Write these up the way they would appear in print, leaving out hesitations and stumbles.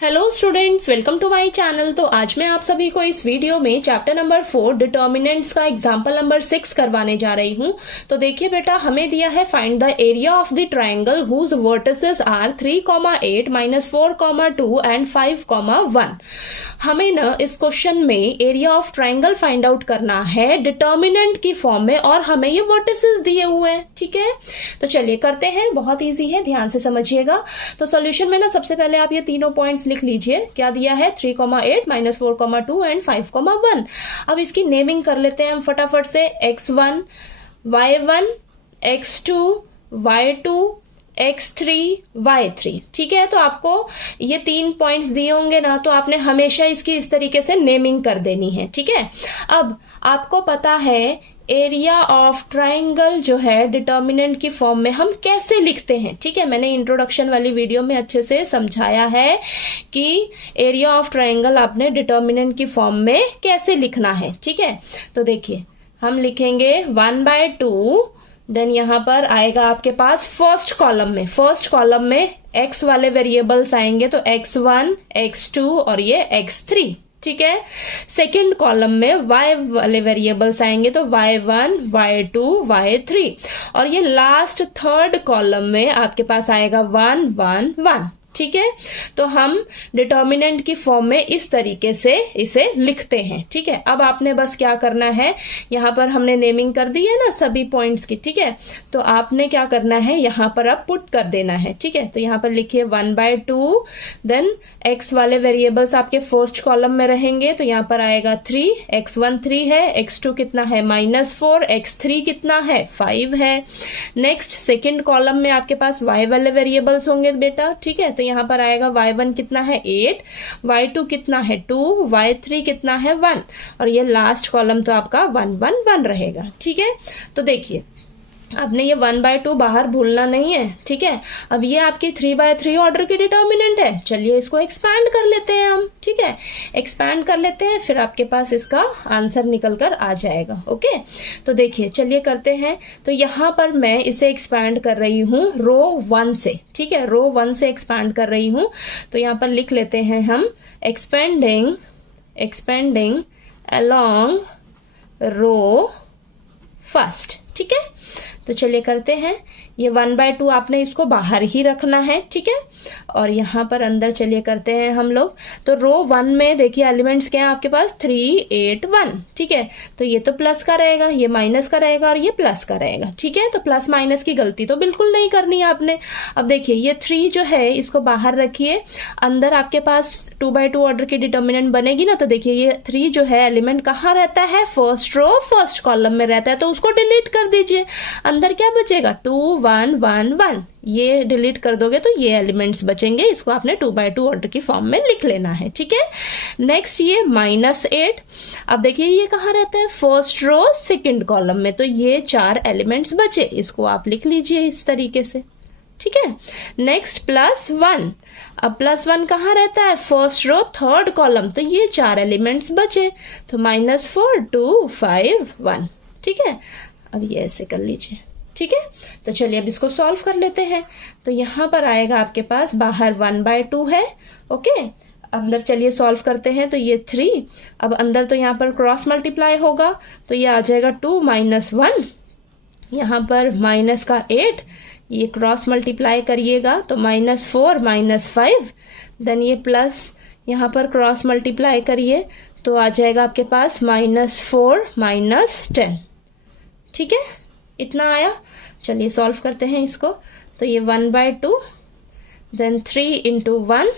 Hello students, welcome to my channel. तो आज मैं आप सभी को इस वीडियो में चैप्टर नंबर 4 डिटर्मिनेंट्स का एग्जांपल नंबर 6 करवाने जा रही हूं। तो देखिए बेटा, हमें दिया है find the area of the triangle whose vertices are 3,8 -4,2 and 5,1। हमें न इस क्वेश्चन में area of triangle find out करना है डिटर्मिनेंट की फॉर्म में, और हमें ये वर्टिसेस दिए हुए हैं। ठीक है, तो चलिए करते हैं। बहुत ईजी है, ध्यान से समझिएगा। तो सॉल्यूशन में ना सबसे पहले आप ये तीनों पॉइंट्स लिख लीजिए। क्या दिया है? 3,8 -4,2 एंड 5,1। अब इसकी नेमिंग कर लेते हैं हम फटाफट से। x1 y1 x2 y2 x3 y3। ठीक है, तो आपको ये 3 पॉइंट्स दिए होंगे ना, तो आपने हमेशा इसकी इस तरीके से नेमिंग कर देनी है। ठीक है, अब आपको पता है एरिया ऑफ ट्राइंगल जो है डिटर्मिनेंट की फॉर्म में हम कैसे लिखते हैं। ठीक है, मैंने इंट्रोडक्शन वाली वीडियो में अच्छे से समझाया है कि एरिया ऑफ ट्राइंगल आपने डिटर्मिनेंट की फॉर्म में कैसे लिखना है। ठीक है, तो देखिए हम लिखेंगे 1/2, देन यहां पर आएगा आपके पास फर्स्ट कॉलम में x वाले वेरिएबल्स आएंगे, तो x1 x2 और ये x3। ठीक है, सेकेंड कॉलम में y वाले वेरिएबल्स आएंगे, तो y1 y2 y3, और ये लास्ट थर्ड कॉलम में आपके पास आएगा 1 1 1। ठीक है, तो हम डिटर्मिनेंट की फॉर्म में इस तरीके से इसे लिखते हैं। ठीक है, अब आपने बस क्या करना है, यहां पर हमने नेमिंग कर दी है ना सभी पॉइंट्स की। ठीक है, तो आपने क्या करना है, यहां पर अब पुट कर देना है। ठीक है, तो यहां पर लिखिए 1/2, देन x वाले वेरिएबल्स आपके फर्स्ट कॉलम में रहेंगे, तो यहां पर आएगा 3, x1 3 है, x2 कितना है -4, x3 कितना है 5 है। नेक्स्ट सेकेंड कॉलम में आपके पास y वाले वेरिएबल्स होंगे बेटा। ठीक है, तो यहां पर आएगा y1 कितना है 8, y2 कितना है 2, y3 कितना है 1, और ये लास्ट कॉलम तो आपका 1 1 1 रहेगा। ठीक है, तो देखिए आपने ये 1/2 बाहर भूलना नहीं है। ठीक है, अब ये आपकी 3/3 ऑर्डर की डिटर्मिनेंट है। चलिए इसको एक्सपैंड कर लेते हैं हम। ठीक है, एक्सपैंड कर लेते हैं, फिर आपके पास इसका आंसर निकल कर आ जाएगा। ओके, तो देखिए चलिए करते हैं। तो यहां पर मैं इसे एक्सपैंड कर रही हूं रो 1 से। ठीक है, रो 1 से एक्सपैंड कर रही हूं, तो यहां पर लिख लेते हैं हम एक्सपेंडिंग अलोंग रो फर्स्ट। ठीक है, तो चलिए करते हैं। ये 1/2 आपने इसको बाहर ही रखना है। ठीक है, और यहां पर अंदर चलिए करते हैं हम लोग। तो रो 1 में देखिए एलिमेंट्स क्या है आपके पास 3 8 1। ठीक है, तो ये तो प्लस का रहेगा, ये माइनस का रहेगा, और ये प्लस का रहेगा। ठीक है, तो प्लस माइनस की गलती तो बिल्कुल नहीं करनी है आपने। अब देखिए ये 3 जो है इसको बाहर रखिए, अंदर आपके पास 2/2 ऑर्डर की डिटर्मिनेंट बनेगी ना। तो देखिए ये 3 जो है एलिमेंट कहाँ रहता है, फर्स्ट रो फर्स्ट कॉलम में रहता है, तो उसको डिलीट कर दीजिए। अंदर क्या बचेगा 2 1 1 1, ये डिलीट कर दोगे तो ये एलिमेंट्स बचेंगे। इसको आपने 2/2 ऑर्डर की फॉर्म में लिख लेना है। ठीक है, नेक्स्ट ये -8। अब देखिए ये कहाँ रहता है, फर्स्ट रो सेकंड कॉलम में, तो ये 4 एलिमेंट्स बचे, इसको आप लिख लीजिए इस तरीके से। ठीक है, नेक्स्ट +1। अब +1 कहाँ रहता है, फर्स्ट रो थर्ड कॉलम, तो ये 4 एलिमेंट्स बचे, तो -4 2 5 1। ठीक है, अब ये ऐसे कर लीजिए। ठीक है, तो चलिए अब इसको सॉल्व कर लेते हैं। तो यहां पर आएगा आपके पास बाहर 1/2 है। ओके, अंदर चलिए सॉल्व करते हैं। तो ये 3, अब अंदर तो यहाँ पर क्रॉस मल्टीप्लाई होगा, तो ये आ जाएगा 2 -1, यहाँ पर माइनस का 8, ये क्रॉस मल्टीप्लाई करिएगा तो -4 -5, देन ये प्लस यहाँ पर क्रॉस मल्टीप्लाई करिए तो आ जाएगा आपके पास -4 -10। ठीक है, इतना आया। चलिए सॉल्व करते हैं इसको। तो ये 1/2, देन 3 × 1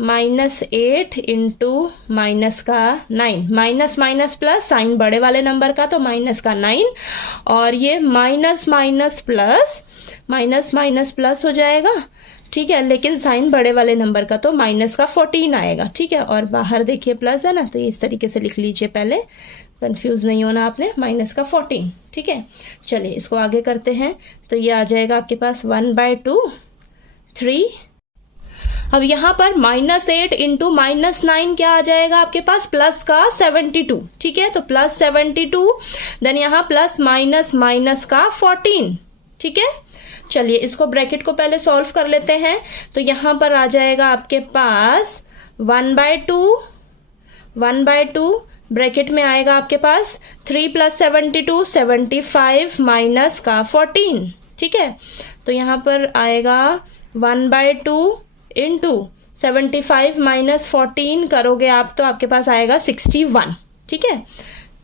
-8 × माइनस का 9, माइनस माइनस प्लस, साइन बड़े वाले नंबर का तो माइनस का 9, और ये माइनस माइनस प्लस हो जाएगा। ठीक है, लेकिन साइन बड़े वाले नंबर का तो माइनस का 14 आएगा। ठीक है, और बाहर देखिए प्लस है ना, तो इस तरीके से लिख लीजिए, पहले कंफ्यूज नहीं होना आपने, माइनस का 14। ठीक है, चलिए इसको आगे करते हैं। तो ये आ जाएगा आपके पास 1/2 3। अब यहाँ पर -8 × -9 क्या आ जाएगा आपके पास, प्लस का 72। ठीक है, तो +72, देन यहाँ प्लस माइनस का 14। ठीक है, चलिए इसको ब्रैकेट को पहले सॉल्व कर लेते हैं। तो यहाँ पर आ जाएगा आपके पास 1/2 ब्रैकेट में आएगा आपके पास 3 + 72 75 माइनस का 14, ठीक है। तो यहाँ पर आएगा 1/2 इंटू 75 माइनस 14 करोगे आप तो आपके पास आएगा 61, ठीक है।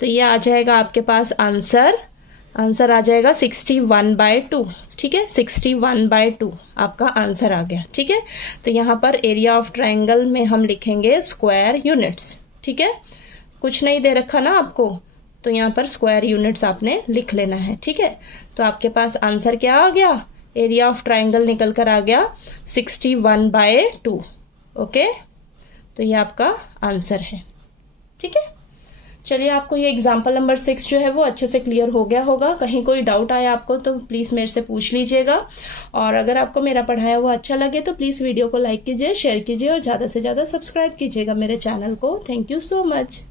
तो ये आ जाएगा आपके पास आंसर आ जाएगा 61/2, ठीक है। 61/2 आपका आंसर आ गया, ठीक है। तो यहाँ पर एरिया ऑफ ट्रायंगल में हम लिखेंगे स्क्वायर यूनिट्स, ठीक है। कुछ नहीं दे रखा ना आपको, तो यहाँ पर स्क्वायर यूनिट्स आपने लिख लेना है, ठीक है। तो आपके पास आंसर क्या आ गया, एरिया ऑफ ट्रायंगल निकल कर आ गया 61/2, ओके। तो ये आपका आंसर है, ठीक है। चलिए आपको ये एग्जाम्पल नंबर 6 जो है वो अच्छे से क्लियर हो गया होगा। कहीं कोई डाउट आया आपको तो प्लीज़ मेरे से पूछ लीजिएगा। और अगर आपको मेरा पढ़ाया हुआ अच्छा लगे तो प्लीज़ वीडियो को लाइक कीजिए, शेयर कीजिए और ज़्यादा से ज़्यादा सब्सक्राइब कीजिएगा मेरे चैनल को। Thank you so much.